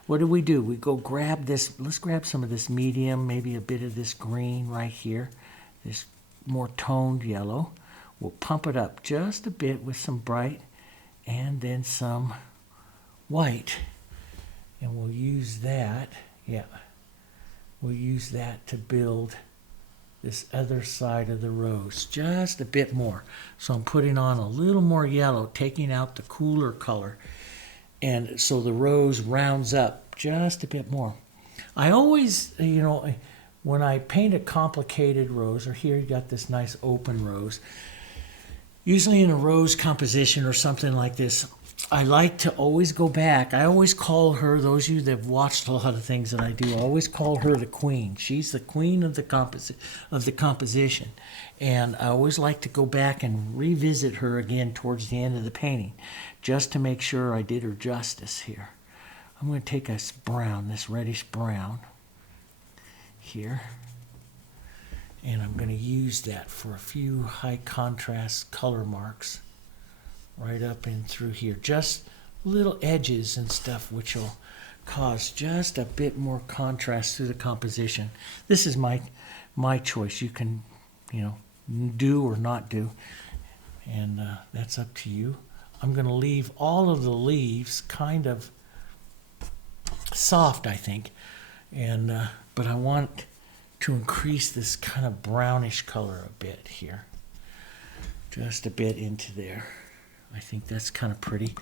what do? We go grab this, let's grab some of this medium, maybe a bit of this green right here, this more toned yellow. We'll pump it up just a bit with some bright and then some white, and we'll use that to build this other side of the rose just a bit more. So I'm putting on a little more yellow, taking out the cooler color, and so the rose rounds up just a bit more. I always, when I paint a complicated rose, or here you got this nice open rose, usually in a rose composition or something like this, I like to always go back. I always call her, those of you that have watched a lot of things that I do, I always call her the queen. She's the queen of the composition. And I always like to go back and revisit her again towards the end of the painting, just to make sure I did her justice here. I'm going to take this brown, this reddish brown here, and I'm going to use that for a few high contrast color marks right up and through here, just little edges and stuff which will cause just a bit more contrast through the composition. This is my choice. You can do or not do, and that's up to you. I'm going to leave all of the leaves kind of soft, I think, and but I want to increase this kind of brownish color a bit here. Just a bit into there. I think that's kind of pretty.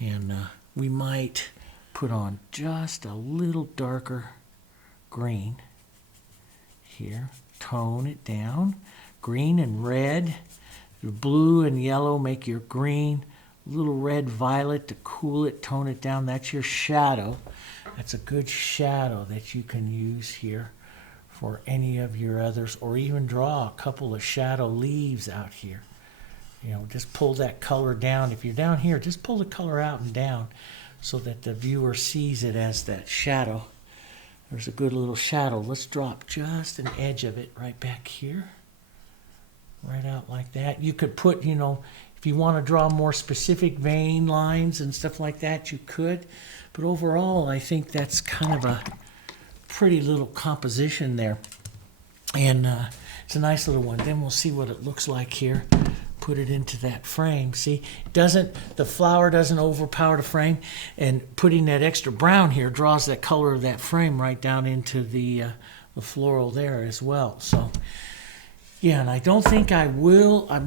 And we might put on just a little darker green here. Tone it down. Green and red. Your blue and yellow make your green. A little red violet to cool it, tone it down. That's your shadow. That's a good shadow that you can use here for any of your others, or even draw a couple of shadow leaves out here. You know, just pull that color down. If you're down here, just pull the color out and down so that the viewer sees it as that shadow. There's a good little shadow. Let's drop just an edge of it right back here. Right out like that. You could put, you know, if you want to draw more specific vein lines and stuff like that, you could. But overall, I think that's kind of a pretty little composition there. And it's a nice little one. Then we'll see what it looks like here. Put it into that frame. See, the flower doesn't overpower the frame, and putting that extra brown here draws that color of that frame right down into the floral there as well. So, yeah, and I don't think I will. I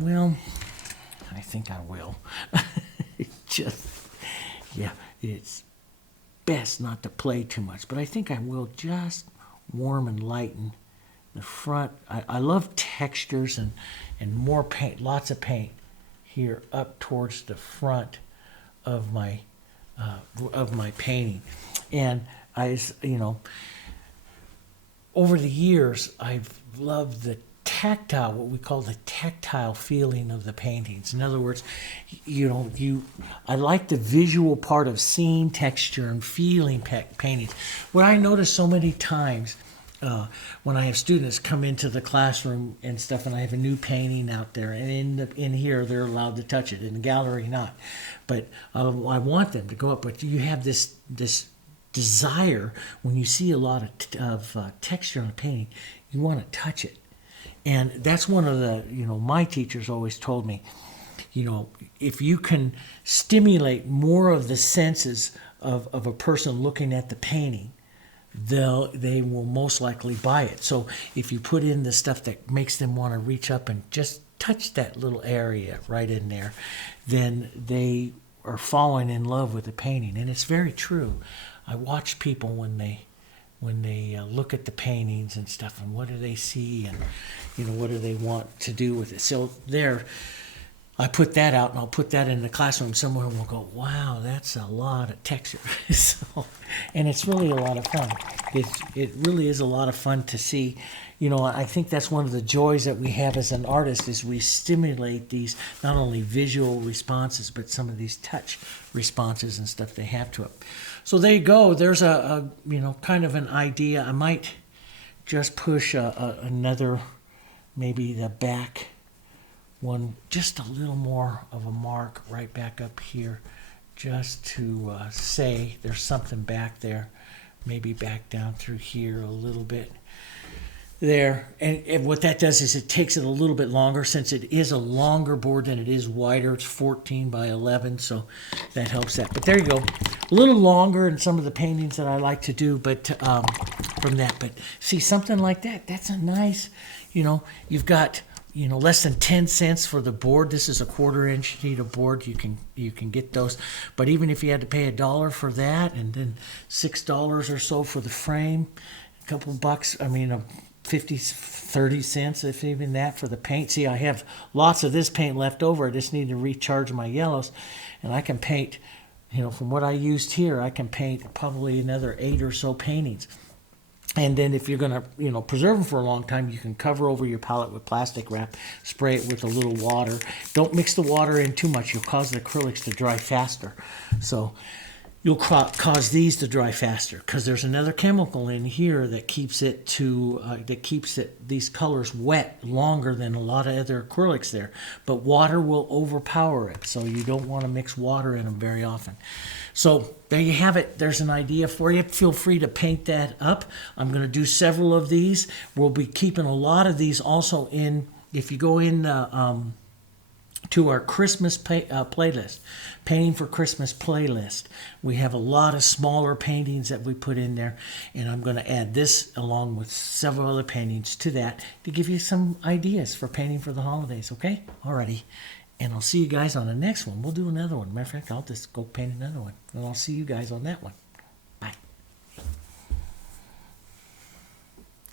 think I will. Yeah, it's best not to play too much, but I think I will just warm and lighten the front. I love textures and more paint, lots of paint here up towards the front of my painting. And over the years, I've loved the tactile, what we call the tactile feeling of the paintings. In other words, I like the visual part of seeing texture and feeling paintings. What I notice so many times when I have students come into the classroom and stuff, and I have a new painting out there, and in here they're allowed to touch it, in the gallery not. But I want them to go up. But you have this desire when you see a lot of texture on a painting, you want to touch it. And that's one of the, my teachers always told me, if you can stimulate more of the senses of a person looking at the painting, they will most likely buy it. So if you put in the stuff that makes them want to reach up and just touch that little area right in there, then they are falling in love with the painting. And it's very true. I watch people when they look at the paintings and stuff, and what do they see, and what do they want to do with it. So there, I put that out, and I'll put that in the classroom somewhere, and we'll go, wow, that's a lot of texture. And it's really a lot of fun. It really is a lot of fun to see. I think that's one of the joys that we have as an artist, is we stimulate these not only visual responses, but some of these touch responses and stuff they have to it. So there you go. There's a kind of an idea. I might just push another, maybe the back one, just a little more of a mark right back up here, just to say there's something back there. Maybe back down through here a little bit. There, and what that does is it takes it a little bit longer, since it is a longer board than it is wider. It's 14 by 11, so that helps that. But there you go, a little longer in some of the paintings that I like to do, but from that. But see, something like that, that's a nice, you've got less than 10 cents for the board. This is a 1/4 inch sheet of board. You can get those. But even if you had to pay $1 for that, and then $6 or so for the frame, a couple bucks, 50, 30 cents, if even that, for the paint. See, I have lots of this paint left over. I just need to recharge my yellows, and I can paint, from what I used here, I can paint probably another 8 or so paintings. And then if you're going to, preserve them for a long time, you can cover over your palette with plastic wrap, spray it with a little water. Don't mix the water in too much. You'll cause the acrylics to dry faster. So you'll cause these to dry faster, because there's another chemical in here that keeps these colors wet longer than a lot of other acrylics there. But water will overpower it, so you don't want to mix water in them very often. So there you have it. There's an idea for you. Feel free to paint that up. I'm going to do several of these. We'll be keeping a lot of these also in, if you go in to our Christmas playlist, Painting for Christmas playlist. We have a lot of smaller paintings that we put in there, and I'm going to add this along with several other paintings to that to give you some ideas for painting for the holidays, okay? Alrighty, and I'll see you guys on the next one. We'll do another one. Matter of fact, I'll just go paint another one, and I'll see you guys on that one.